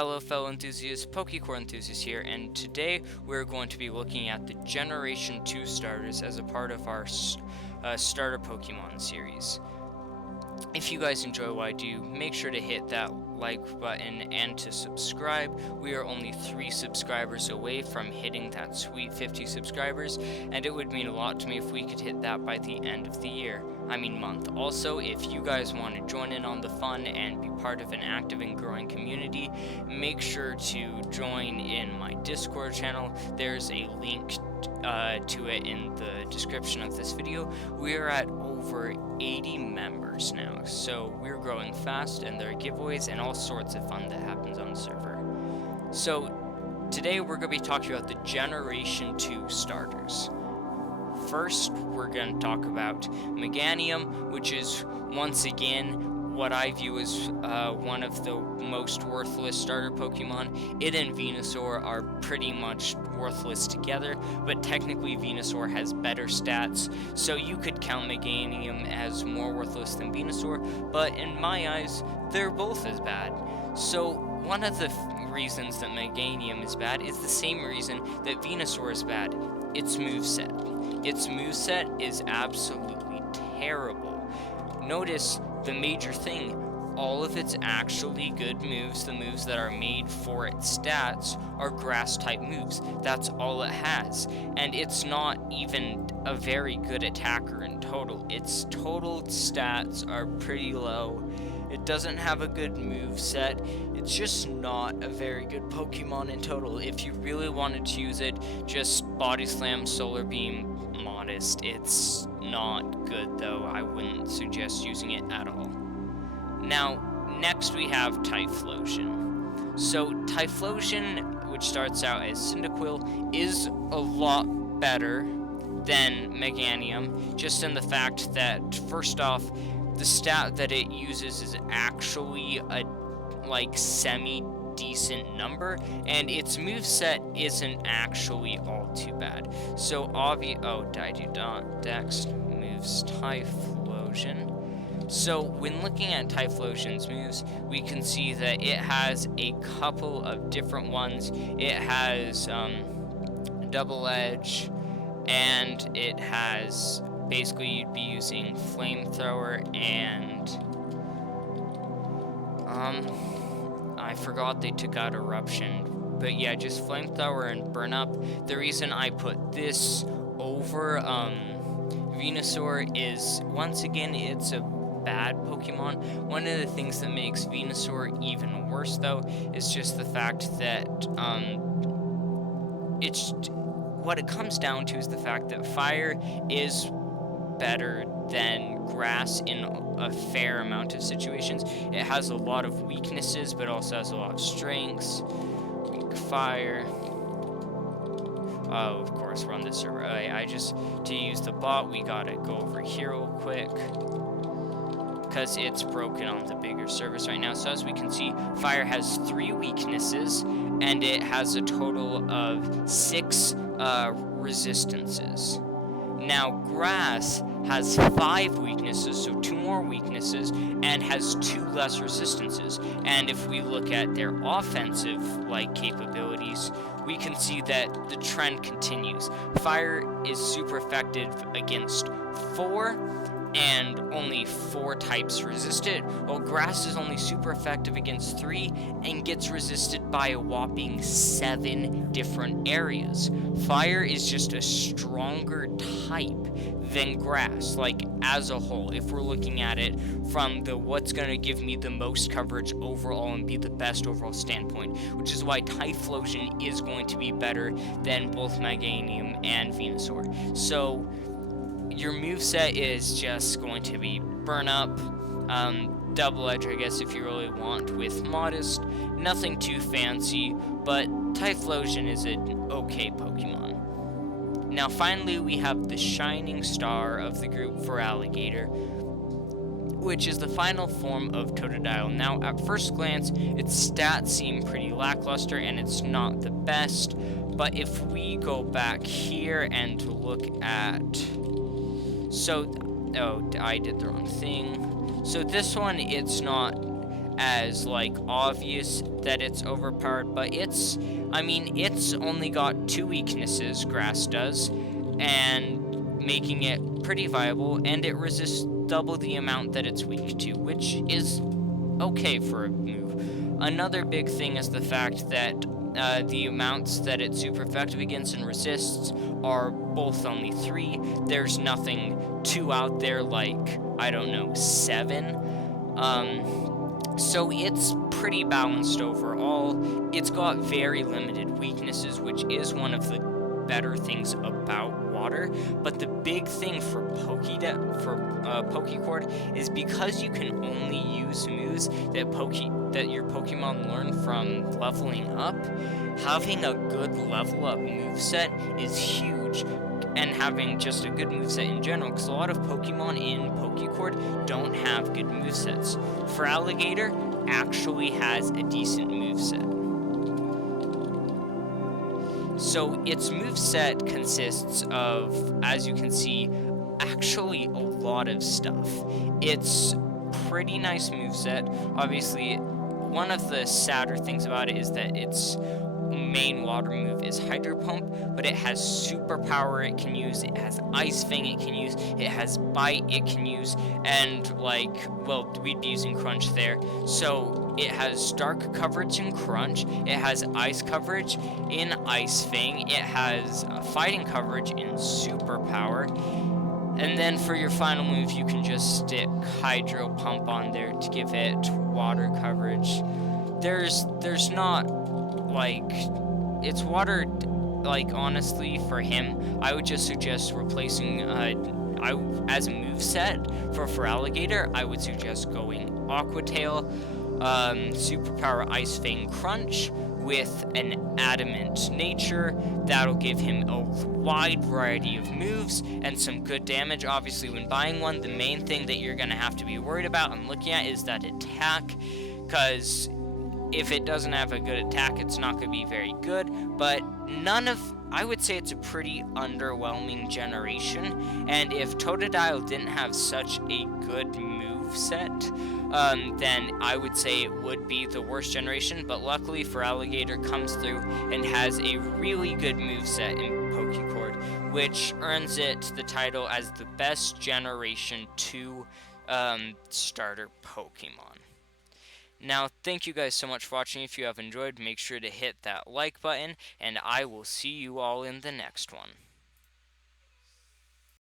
Hello fellow enthusiasts, Pokecord enthusiasts here, and today we're going to be looking at the Generation 2 starters as a part of our starter Pokemon series. If you guys enjoy what I do, make sure to hit that like button and to subscribe. We are only 3 subscribers away from hitting that sweet 50 subscribers, and it would mean a lot to me if we could hit that by the end of the year. Month. Also, if you guys want to join in on the fun and be part of an active and growing community, make sure to join in my Discord channel. There's a link to it in the description of this video. We are at over 80 members now, so we're growing fast, and there are giveaways and all sorts of fun that happens on the server. So today we're going to be talking about the Generation 2 starters. First, we're going to talk about Meganium, which is, once again, what I view as one of the most worthless starter Pokemon. It and Venusaur are pretty much worthless together, but technically Venusaur has better stats, so you could count Meganium as more worthless than Venusaur, but in my eyes, they're both as bad. So one of the reasons that Meganium is bad is the same reason that Venusaur is bad. Its moveset. Its moveset is absolutely terrible. Notice the major thing, all of its actually good moves, the moves that are made for its stats, are grass-type moves. That's all it has. And it's not even a very good attacker in total. Its total stats are pretty low. It doesn't have a good move set. It's just not a very good Pokemon in total. If you really wanted to use it, just Body Slam, Solar Beam, Modest. It's not good though. I wouldn't suggest using it at all. Now, next we have Typhlosion. So Typhlosion, which starts out as Cyndaquil, is a lot better than Meganium, just in the fact that, first off, the stat that it uses is actually a semi-decent number, and its moveset isn't actually all too bad. So Dex moves Typhlosion. So when looking at Typhlosion's moves, we can see that it has a couple of different ones. It has Double Edge, and it has, basically you'd be using Flamethrower and I forgot they took out Eruption, but yeah, just Flamethrower and Burn Up. The reason I put this over Venusaur is, once again, it's a bad Pokemon. One of the things that makes Venusaur even worse though is just the fact that what it comes down to is the fact that fire is better than grass in a fair amount of situations. It has a lot of weaknesses, but also has a lot of strengths. Weak fire. Oh, of course, we're on this server. To use the bot, we gotta go over here real quick, because it's broken on the bigger servers right now. So as we can see, fire has 3 weaknesses, and it has a total of 6 resistances. Now, grass has 5 weaknesses, so 2 more weaknesses, and has 2 less resistances. And if we look at their offensive capabilities, we can see that the trend continues. Fire is super effective against 4, and only 4 types resist it, while grass is only super effective against 3 and gets resisted by a whopping 7 different areas. Fire is just a stronger type than grass, as a whole, if we're looking at it from the what's going to give me the most coverage overall and be the best overall standpoint, which is why Typhlosion is going to be better than both Meganium and Venusaur. So your moveset is just going to be Burn Up, Double Edge, I guess, if you really want, with Modest. Nothing too fancy, but Typhlosion is an okay Pokemon. Now, finally, we have the shining star of the group for Alligator, which is the final form of Totodile. Now, at first glance, its stats seem pretty lackluster, and it's not the best, but if we go back here and look at... I did the wrong thing. So this one, it's not as like obvious that it's overpowered, but it's only got two weaknesses, grass does, and making it pretty viable, and it resists double the amount that it's weak to, which is okay for a move. Another big thing is the fact that the amounts that it's super effective against and resists are both only 3. There's nothing too out there like, I don't know, 7. So it's pretty balanced overall. It's got very limited weaknesses, which is one of the better things about water. But the big thing for Pokecord is because you can only use moves that your Pokemon learn from leveling up. Having a good level up moveset is huge, and having just a good moveset in general, because a lot of Pokemon in Pokecord don't have good movesets. For Alligator, actually has a decent moveset. So its moveset consists of, as you can see, actually a lot of stuff. It's pretty nice moveset. Obviously, one of the sadder things about it is that its main water move is Hydro Pump, but it has super power it can use, it has Ice Fang it can use, it has Bite it can use, and we'd be using Crunch there. So it has Dark coverage in Crunch, it has Ice coverage in Ice Fang, it has Fighting coverage in Super Power, and then for your final move you can just stick Hydro Pump on there to give it water coverage. There's not like, it's water, like, honestly, for him, I would just suggest replacing, as a moveset for Alligator, I would suggest going Aqua Tail, Superpower Ice Fang Crunch with an Adamant Nature. That'll give him a wide variety of moves and some good damage. Obviously, when buying one, the main thing that you're going to have to be worried about and looking at is that attack, because if it doesn't have a good attack, it's not going to be very good. But I would say it's a pretty underwhelming generation. And if Totodile didn't have such a good move set, then I would say it would be the worst generation. But luckily for Alligator, comes through and has a really good move set in Pokecord, which earns it the title as the best Generation 2 starter Pokemon. Now, thank you guys so much for watching. If you have enjoyed, make sure to hit that like button, and I will see you all in the next one.